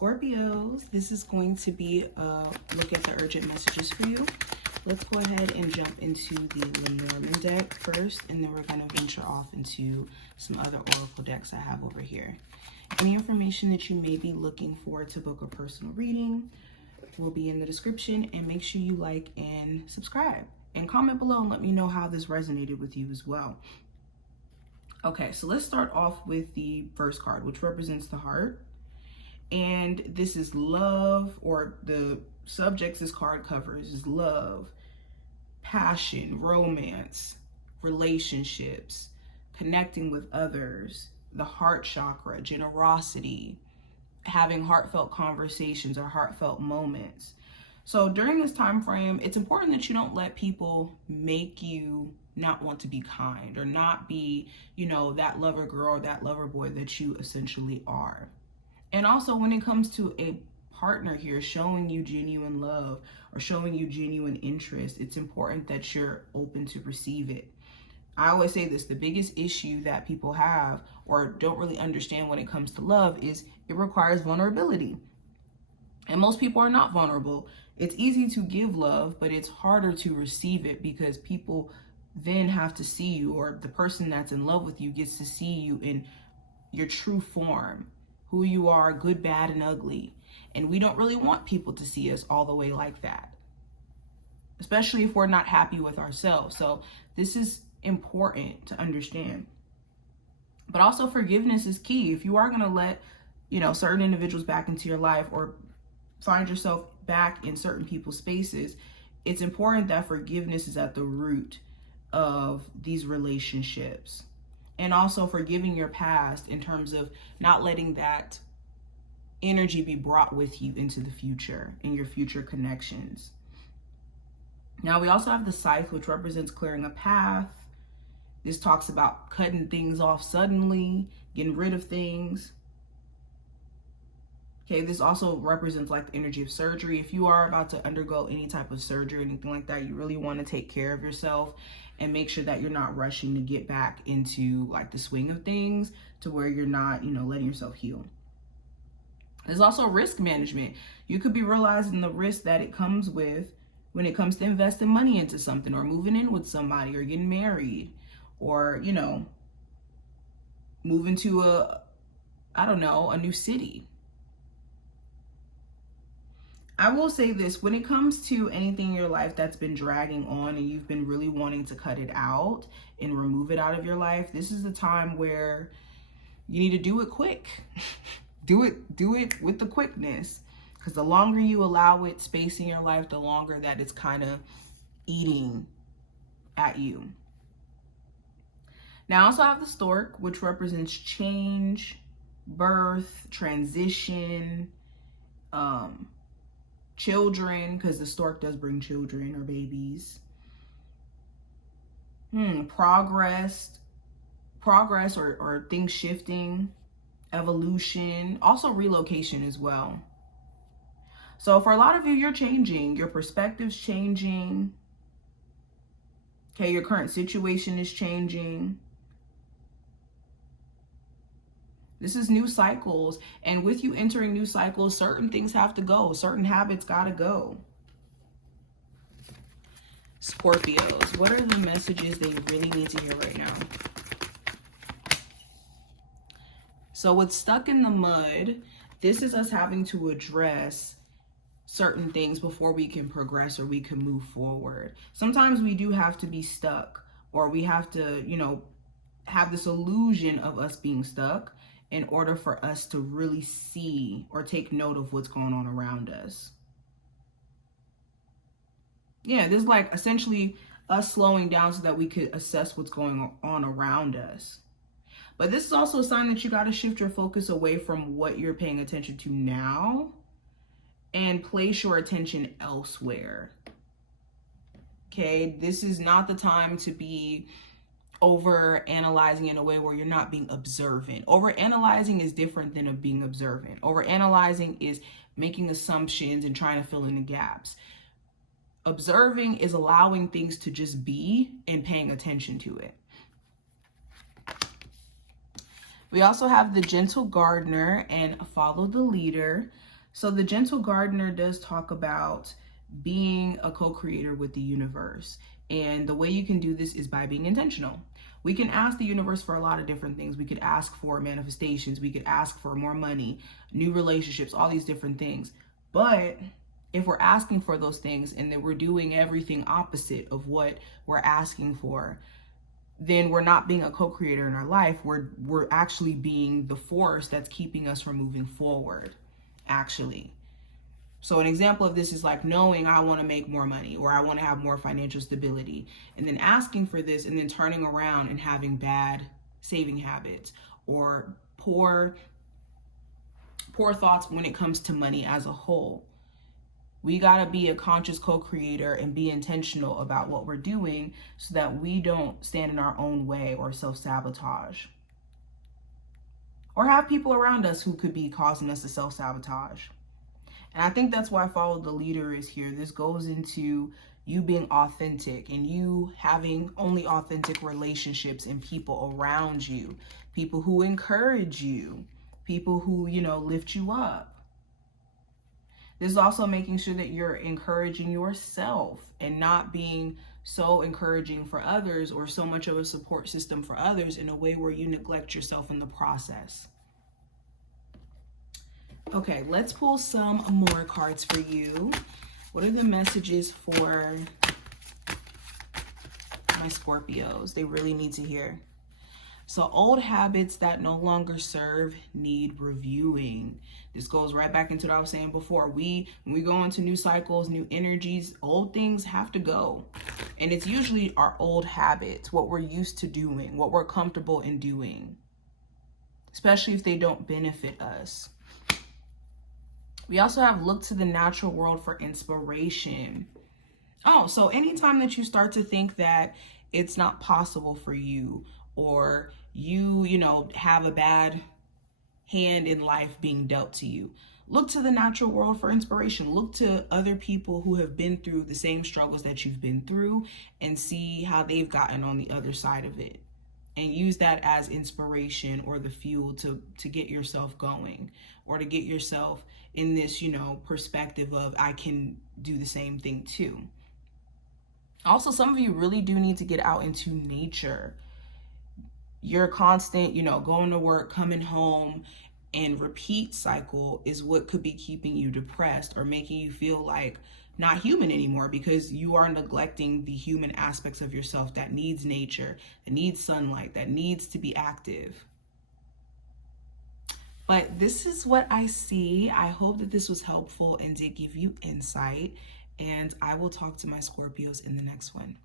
Scorpios, this is going to be a look at the urgent messages for you. Let's go ahead and jump into the Lenormand deck first, and then we're going to venture off into some other oracle decks I have over here. Any information that you may be looking for to book a personal reading will be in the description, and make sure you like and subscribe and comment below and let me know how this resonated with you as well. Okay, so let's start off with the first card, which represents the heart. And this is love, or the subjects this card covers is love, passion, romance, relationships, connecting with others, the heart chakra, generosity, having heartfelt conversations or heartfelt moments. So during this time frame, it's important that you don't let people make you not want to be kind or not be, that lover girl or that lover boy that you essentially are. And also when it comes to a partner here showing you genuine love or showing you genuine interest, it's important that you're open to receive it. I always say this, the biggest issue that people have or don't really understand when it comes to love is it requires vulnerability. And most people are not vulnerable. It's easy to give love, but it's harder to receive it because people then have to see you, or the person that's in love with you gets to see you in your true form, who you are, good, bad, and ugly. And we don't really want people to see us all the way like that, especially if we're not happy with ourselves. So this is important to understand. But also forgiveness is key. If you are going to let, certain individuals back into your life or find yourself back in certain people's spaces, it's important that forgiveness is at the root of these relationships. And also forgiving your past in terms of not letting that energy be brought with you into the future and your future connections. Now we also have the scythe, which represents clearing a path. This talks about cutting things off suddenly, getting rid of things. Okay, this also represents like the energy of surgery. If you are about to undergo any type of surgery or anything like that, you really want to take care of yourself and make sure that you're not rushing to get back into like the swing of things to where you're not, letting yourself heal. There's also risk management. You could be realizing the risk that it comes with when it comes to investing money into something or moving in with somebody or getting married or, moving to a new city. I will say this, when it comes to anything in your life that's been dragging on and you've been really wanting to cut it out and remove it out of your life, this is the time where you need to do it quick. do it with the quickness, because the longer you allow it space in your life, the longer that it's kind of eating at you. Now I also have the stork, which represents change, birth, transition, children, because the stork does bring children or babies. Progress or things shifting, evolution, also relocation as well. So for a lot of you, you're changing, your perspective's changing. Okay, your current situation is changing. This is new cycles, and with you entering new cycles, certain things have to go. Certain habits gotta go. Scorpios, what are the messages they really need to hear right now? So with stuck in the mud, this is us having to address certain things before we can progress or we can move forward. Sometimes we do have to be stuck, or we have to, have this illusion of us being stuck in order for us to really see or take note of what's going on around us. Yeah, this is like essentially us slowing down so that we could assess what's going on around us. But this is also a sign that you got to shift your focus away from what you're paying attention to now and place your attention elsewhere. Okay, this is not the time to be over analyzing in a way where you're not being observant. Over analyzing is different than being observant. Over analyzing is making assumptions and trying to fill in the gaps. Observing is allowing things to just be and paying attention to it. We also have the gentle gardener and follow the leader. So the gentle gardener does talk about being a co-creator with the universe. And the way you can do this is by being intentional. We can ask the universe for a lot of different things. We could ask for manifestations. We could ask for more money, new relationships, all these different things. But if we're asking for those things and then we're doing everything opposite of what we're asking for, then we're not being a co-creator in our life. We're actually being the force that's keeping us from moving forward, actually. So an example of this is like knowing I want to make more money or I want to have more financial stability, and then asking for this and then turning around and having bad saving habits or poor thoughts when it comes to money as a whole. We got to be a conscious co-creator and be intentional about what we're doing so that we don't stand in our own way or self-sabotage. Or have people around us who could be causing us to self-sabotage. And I think that's why follow the leader is here. This goes into you being authentic and you having only authentic relationships and people around you. People who encourage you. People who, lift you up. This is also making sure that you're encouraging yourself and not being so encouraging for others or so much of a support system for others in a way where you neglect yourself in the process. Okay, let's pull some more cards for you. What are the messages for my Scorpios? They really need to hear. So old habits that no longer serve need reviewing. This goes right back into what I was saying before. When we go into new cycles, new energies, old things have to go. And it's usually our old habits, what we're used to doing, what we're comfortable in doing, especially if they don't benefit us. We also have look to the natural world for inspiration. Oh, so anytime that you start to think that it's not possible for you, or you have a bad hand in life being dealt to you, look to the natural world for inspiration. Look to other people who have been through the same struggles that you've been through and see how they've gotten on the other side of it. And use that as inspiration or the fuel to get yourself going, or to get yourself in this, perspective of I can do the same thing too. Also, some of you really do need to get out into nature. Your constant, going to work, coming home, and repeat cycle is what could be keeping you depressed or making you feel like not human anymore, because you are neglecting the human aspects of yourself that needs nature, that needs sunlight, that needs to be active. But this is what I see. I hope that this was helpful and did give you insight. And I will talk to my Scorpios in the next one.